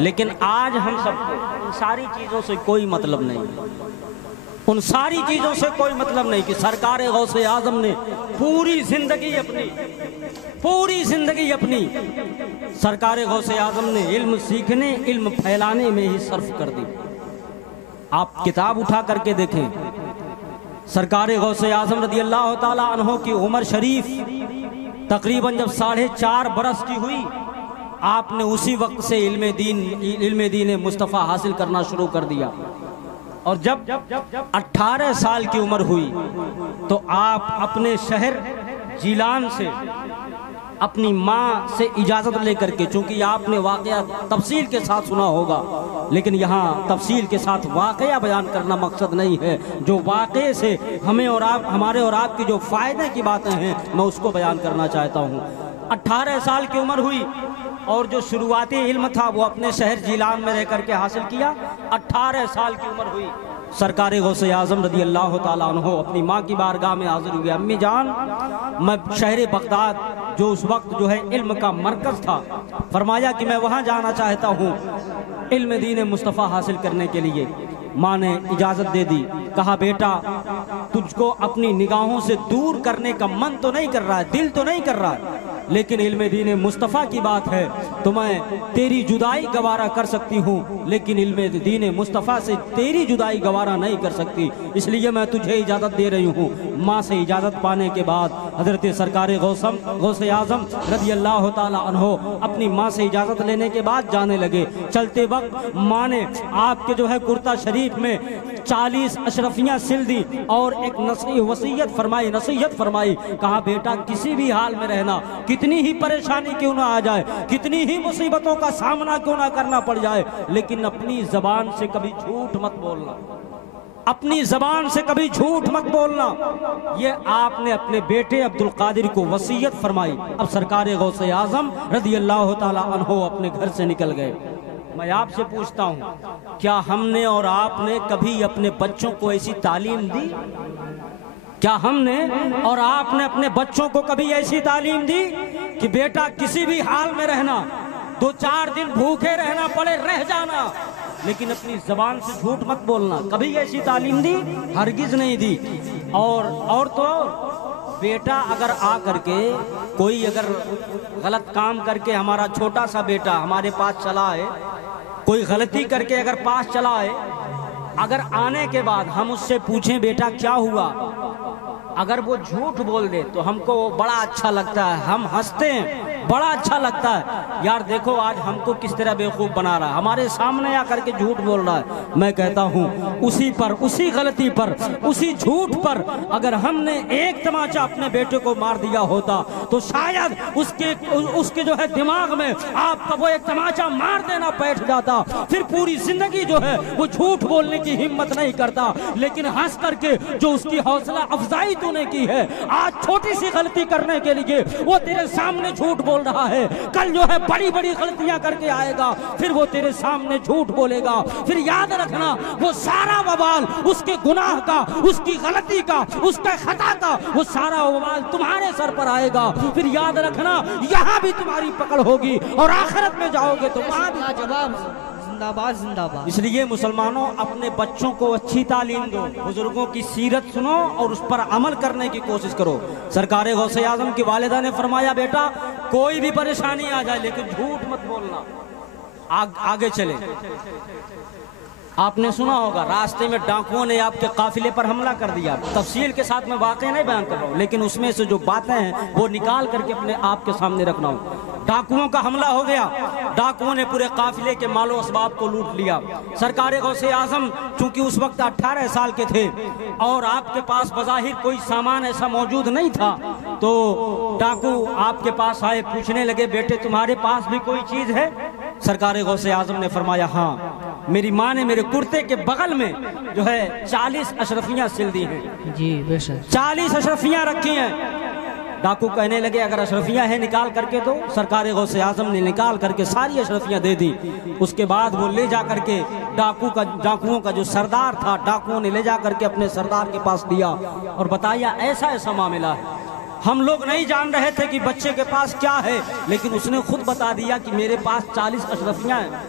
لیکن آج ہم سب کو ان ساری چیزوں سے کوئی مطلب نہیں، ان ساری چیزوں سے کوئی مطلب نہیں کہ سرکار غوث اعظم نے پوری زندگی اپنی سرکار غوث اعظم نے علم سیکھنے، علم پھیلانے میں ہی صرف کر دی۔ آپ کتاب اٹھا کر کے دیکھیں، سرکار غوث اعظم رضی اللہ تعالیٰ عنہ کی عمر شریف تقریباً جب 4.5 برس کی ہوئی، آپ نے اسی وقت سے علم دین مصطفیٰ حاصل کرنا شروع کر دیا، اور جب 18 سال کی عمر ہوئی تو آپ اپنے شہر جیلان سے اپنی ماں سے اجازت لے کر کے، چونکہ آپ نے واقعہ تفصیل کے ساتھ سنا ہوگا لیکن یہاں تفصیل کے ساتھ واقعہ بیان کرنا مقصد نہیں ہے، جو واقعے سے ہمارے اور آپ کی جو فائدے کی باتیں ہیں میں اس کو بیان کرنا چاہتا ہوں۔ 18 سال کی عمر ہوئی اور جو شروعاتی علم تھا وہ اپنے شہر جیلان میں رہ کر کے حاصل کیا۔ 18 سال کی عمر ہوئی، سرکار غوث اعظم رضی اللہ تعالیٰ عنہ اپنی ماں کی بارگاہ میں حاضر ہوئے، امی جان میں شہر بغداد جو اس وقت جو ہے علم کا مرکز تھا، فرمایا کہ میں وہاں جانا چاہتا ہوں علم دین مصطفیٰ حاصل کرنے کے لیے۔ ماں نے اجازت دے دی، کہا بیٹا تجھ کو اپنی نگاہوں سے دور کرنے کا من تو نہیں کر رہا ہے، دل تو نہیں کر رہا ہے، لیکن علم دین مصطفیٰ کی بات ہے تو میں تیری جدائی گوارا کر سکتی ہوں، لیکن علم دین مصطفیٰ سے تیری جدائی گوارا نہیں کر سکتی، اس لیے میں تجھے اجازت دے رہی ہوں۔ ماں سے اجازت پانے کے بعد حضرت سرکار غوث اعظم رضی اللہ تعالیٰ عنہ اپنی ماں سے اجازت لینے کے بعد جانے لگے۔ چلتے وقت ماں نے آپ کے جو ہے کرتا شریف میں 40 اشرفیاں سل دی اور ایک نصیحت فرمائی، کہا بیٹا کسی بھی حال میں رہنا، کتنی ہی پریشانی کیوں نہ آ جائے، کتنی ہی مصیبتوں کا سامنا کیوں نہ کرنا پڑ جائے، لیکن اپنی زبان سے کبھی جھوٹ مت بولنا، اپنی زبان سے کبھی جھوٹ مت بولنا۔ یہ آپ نے اپنے بیٹے عبدالقادر کو وصیت فرمائی۔ اب سرکار غوث اعظم رضی اللہ تعالیٰ عنہ اپنے گھر سے نکل گئے۔ میں آپ سے پوچھتا ہوں، کیا ہم نے اور آپ نے کبھی اپنے بچوں کو ایسی تعلیم دی؟ کیا ہم نے اور آپ نے اپنے بچوں کو کبھی ایسی تعلیم دی کہ بیٹا کسی بھی حال میں رہنا، 2-4 دن بھوکے رہنا پڑے رہ جانا، لیکن اپنی زبان سے جھوٹ مت بولنا؟ کبھی ایسی تعلیم دی؟ ہرگز نہیں دی۔ اور تو بیٹا اگر آ کر کے کوئی اگر غلط کام کر کے ہمارا چھوٹا سا بیٹا ہمارے پاس چلا ہے، کوئی غلطی کر کے اگر پاس چلا ہے، اگر آنے کے بعد ہم اس سے پوچھیں بیٹا کیا ہوا، اگر وہ جھوٹ بول دے تو ہم کو بڑا اچھا لگتا ہے، ہم ہنستے ہیں، بڑا اچھا لگتا ہے، یار دیکھو آج ہم کو کس طرح بیوقوف بنا رہا ہے، ہمارے سامنے آ کر کے جھوٹ بول رہا ہے۔ میں کہتا ہوں اسی غلطی پر، اسی جھوٹ پر اگر ہم نے ایک تماچا اپنے بیٹے کو مار دیا ہوتا تو شاید اس کے جو ہے دماغ میں آپ کا وہ ایک تماچا مار دینا بیٹھ جاتا، پھر پوری زندگی جو ہے وہ جھوٹ بولنے کی ہمت نہیں کرتا، لیکن ہنس کر کے جو اس کی حوصلہ افزائی تو نے کی ہے، آج چھوٹی سی غلطی کرنے کے لیے وہ تیرے سامنے جھوٹ بول رہا ہے، کل جو ہے بڑی بڑی غلطیاں کر کے آئے گا، پھر وہ تیرے سامنے جھوٹ بولے گا، پھر یاد رکھنا وہ سارا وبال اس کے گناہ کا، اس کی غلطی کا، اس کے خطا کا، وہ سارا وبال تمہارے سر پر آئے گا، پھر یاد رکھنا یہاں بھی تمہاری پکڑ ہوگی اور آخرت میں جاؤ گے تو وہاں بھی جواب۔ زندہ باد۔ اس لیے مسلمانوں اپنے بچوں کو اچھی تعلیم دو، بزرگوں کی سیرت سنو اور اس پر عمل کرنے کی کوشش کرو۔ سرکار غوث اعظم کی والدہ نے فرمایا بیٹا کوئی بھی پریشانی آ جائے لیکن جھوٹ مت بولنا۔ آگے چلے، آپ نے سنا ہوگا راستے میں ڈاکوؤں نے آپ کے قافلے پر حملہ کر دیا، تفصیل کے ساتھ میں واقعہ نہیں بیان کر رہا ہوں لیکن اس میں سے جو باتیں ہیں وہ نکال کر کے اپنے آپ کے سامنے رکھنا ہوں۔ ڈاکوؤں کا حملہ ہو گیا، ڈاکوؤں نے پورے قافلے کے مال و اسباب کو لوٹ لیا۔ سرکار غوث اعظم چونکہ اس وقت 18 سال کے تھے اور آپ کے پاس بظاہر کوئی سامان ایسا موجود نہیں تھا، تو ڈاکو آپ کے پاس آئے، پوچھنے لگے بیٹے تمہارے پاس بھی کوئی چیز ہے؟ سرکار غوث اعظم نے فرمایا ہاں، میری ماں نے میرے کرتے کے بغل میں جو ہے 40 اشرفیاں سل دی ہیں۔ جی بے شک 40 اشرفیاں رکھی ہیں۔ ڈاکو کہنے لگے اگر اشرفیاں ہیں نکال کر کے دو۔ سرکار غوث اعظم نے نکال کر کے ساری اشرفیاں دے دی۔ اس کے بعد وہ لے جا کر کے ڈاکوؤں کا جو سردار تھا، ڈاکوؤں نے لے جا کر کے اپنے سردار کے پاس دیا اور بتایا ایسا معاملہ ہے، ہم لوگ نہیں جان رہے تھے کہ بچے کے پاس کیا ہے، لیکن اس نے خود بتا دیا کہ میرے پاس 40 اشرفیاں ہیں۔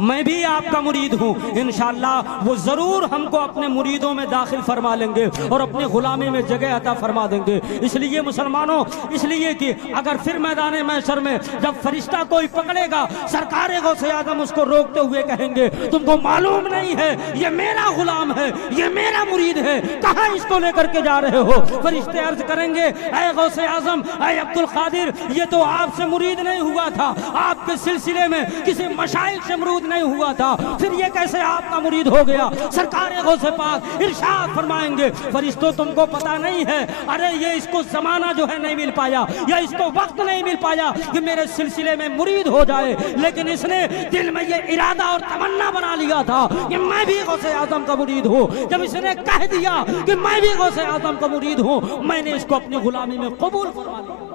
میں بھی آپ کا مرید ہوں، انشاءاللہ وہ ضرور ہم کو اپنے مریدوں میں داخل فرما لیں گے اور اپنی غلامی میں جگہ عطا فرما دیں گے۔ اس لیے مسلمانوں، اس لیے کہ اگر پھر میدان محشر میں جب فرشتہ کوئی پکڑے گا، سرکار غوث اعظم اس کو روکتے ہوئے کہیں گے تم کو معلوم نہیں ہے یہ میرا غلام ہے، یہ میرا مرید ہے، کہاں اس کو لے کر کے جا رہے ہو؟ فرشتے عرض کریں گے اے غوث اعظم، اے عبد القادر، یہ تو آپ سے مرید نہیں ہوا تھا، آپ کے سلسلے میں کسی مشائخ سے مرید نہیں ہوا تھا، پھر یہ کیسے آپ کا مرید ہو گیا؟ سرکار غوث پاک ارشاد فرمائیں گے فرشتوں تم کو پتہ نہیں ہے، ارے یہ اس کو زمانہ جو ہے نہیں مل پایا، یا اس کو وقت نہیں مل پایا کہ میرے سلسلے میں مرید ہو جائے، لیکن اس نے دل میں یہ ارادہ اور تمنا بنا لیا تھا کہ میں بھی غوث اعظم کا مرید ہوں۔ جب اس نے کہہ دیا کہ میں بھی غوث اعظم کا مرید ہوں، میں نے اس کو اپنی غلامی میں قبول فرما لیا۔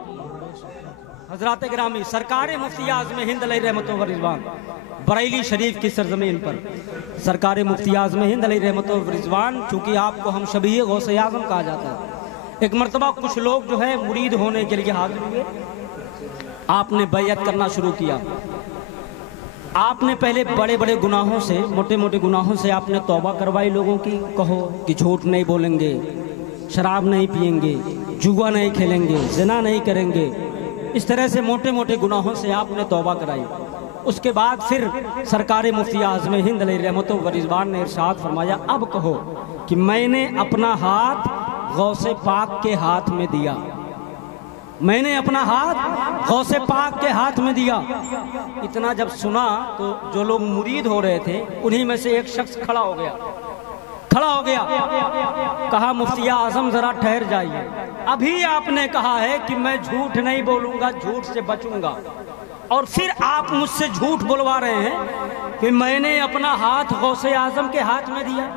حضرات گرامی، سرکار مفتی اعظم ہند علیہ رحمت و رضوان بریلی شریف کی سرزمین پر سرکار مفتی اعظم ہند علیہ رحمت و رضوان، چونکہ آپ کو ہم شبیہ غوث اعظم کہا جاتا ہے، ایک مرتبہ کچھ لوگ جو ہے مرید ہونے کے لیے حاضر ہوئے، آپ نے بیعت کرنا شروع کیا۔ آپ نے پہلے بڑے بڑے گناہوں سے، موٹے موٹے گناہوں سے آپ نے توبہ کروائی لوگوں کی، کہو کہ جھوٹ نہیں بولیں گے، شراب نہیں پئیں گے، جوا نہیں کھیلیں گے، زنا نہیں کریں گے، اس طرح سے موٹے موٹے گناہوں سے آپ نے توبہ کرائی۔ اس کے بعد پھر سرکار مفتی اعظم ہند علیہ رحمت و رضوان نے ارشاد فرمایا اب کہو کہ میں نے اپنا ہاتھ غوث پاک کے ہاتھ میں دیا، میں نے اپنا ہاتھ غوث پاک کے ہاتھ میں دیا۔ اتنا جب سنا تو جو لوگ مرید ہو رہے تھے انہی میں سے ایک شخص کھڑا ہو گیا، کہا مفتی اعظم ذرا ٹھہر جائیے، ابھی آپ نے کہا ہے کہ میں جھوٹ نہیں بولوں گا، جھوٹ سے بچوں گا، اور پھر آپ مجھ سے جھوٹ بلوا رہے ہیں کہ میں نے اپنا ہاتھ غوث اعظم کے ہاتھ میں دیا۔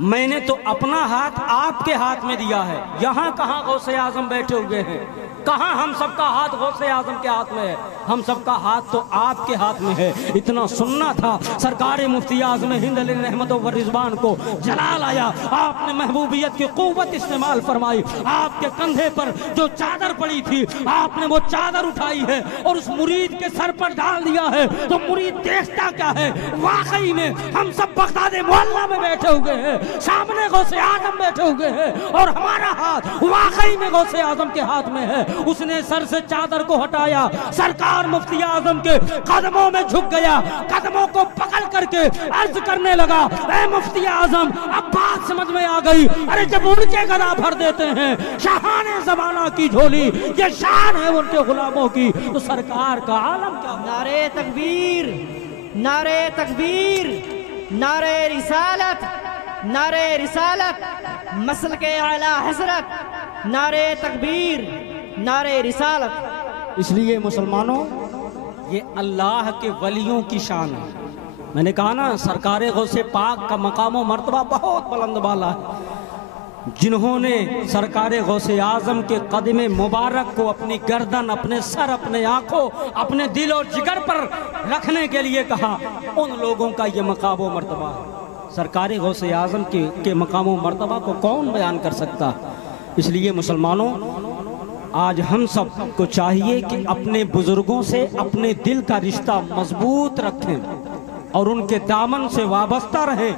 میں نے تو اپنا ہاتھ آپ کے ہاتھ میں دیا ہے، یہاں کہاں غوث اعظم بیٹھے ہوئے ہیں، کہاں ہم سب کا ہاتھ غوث اعظم کے ہاتھ میں ہے، ہم سب کا ہاتھ تو آپ کے ہاتھ میں ہے۔ اتنا سننا تھا، سرکار مفتی اعظم ہند علیہ رحمت و رضوان کو جلال آیا، آپ نے محبوبیت کی قوت استعمال فرمائی، آپ کے کندھے پر جو چادر پڑی تھی آپ نے وہ چادر اٹھائی ہے اور اس مرید کے سر پر ڈال دیا ہے، تو مرید دیکھتا کیا ہے، واقعی میں ہم سب بغداد محلہ میں بیٹھے ہوئے ہیں، سامنے غوث اعظم بیٹھے ہوئے ہیں اور ہمارا ہاتھ واقعی میں غوث اعظم کے ہاتھ میں ہے۔ اس نے سر سے چادر کو ہٹایا، سرکار مفتی اعظم کے قدموں میں جھک گیا، قدموں کو پکڑ کر کے عرض کرنے لگا اے مفتی اعظم اب بات سمجھ میں آ گئی، ارے جب ان کے گدا بھر دیتے ہیں شاہان زمانہ کی جھولی، یہ شان ہے ان کے غلاموں کی، تو سرکار کا عالم کیا؟ نعرہ تکبیر، نعرہ تکبیر، نعرہ رسالت، نعرہ رسالت، مسلک اعلی حضرت، نعرہ تکبیر، نعرہ رسالت۔ اس لیے مسلمانوں یہ اللہ کے ولیوں کی شان ہے۔ میں نے کہا نا سرکار غوث پاک کا مقام و مرتبہ بہت بلند بالا ہے، جنہوں نے سرکار غوث اعظم کے قدم مبارک کو اپنی گردن، اپنے سر، اپنے آنکھوں، اپنے دل اور جگر پر رکھنے کے لیے کہا، ان لوگوں کا یہ مقام و مرتبہ ہے۔ سرکار غوث اعظم کے مقام و مرتبہ کو کون بیان کر سکتا؟ اس لیے مسلمانوں آج ہم سب کو چاہیے کہ اپنے بزرگوں سے اپنے دل کا رشتہ مضبوط رکھیں اور ان کے دامن سے وابستہ رہیں،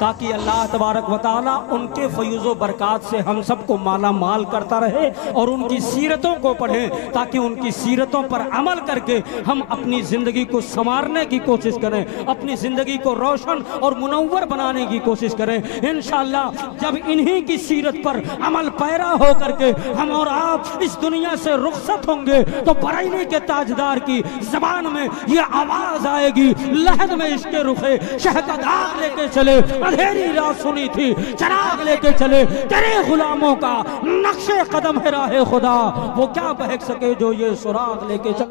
تاکہ اللہ تبارک و تعالیٰ ان کے فیض و برکات سے ہم سب کو مالا مال کرتا رہے، اور ان کی سیرتوں کو پڑھیں تاکہ ان کی سیرتوں پر عمل کر کے ہم اپنی زندگی کو سنوارنے کی کوشش کریں، اپنی زندگی کو روشن اور منور بنانے کی کوشش کریں۔ انشاءاللہ جب انہی کی سیرت پر عمل پیرا ہو کر کے ہم اور آپ اس دنیا سے رخصت ہوں گے تو بریلی کے تاجدار کی زبان میں یہ آواز آئے گی، لحد میں عشق رخے شہ کا داغ لے کے چلے، اندھیری رات سنی تھی چراغ لے کے چلے، تیرے غلاموں کا نقش قدم ہے راہ خدا، وہ کیا بہک سکے جو یہ سراغ لے کے چلے۔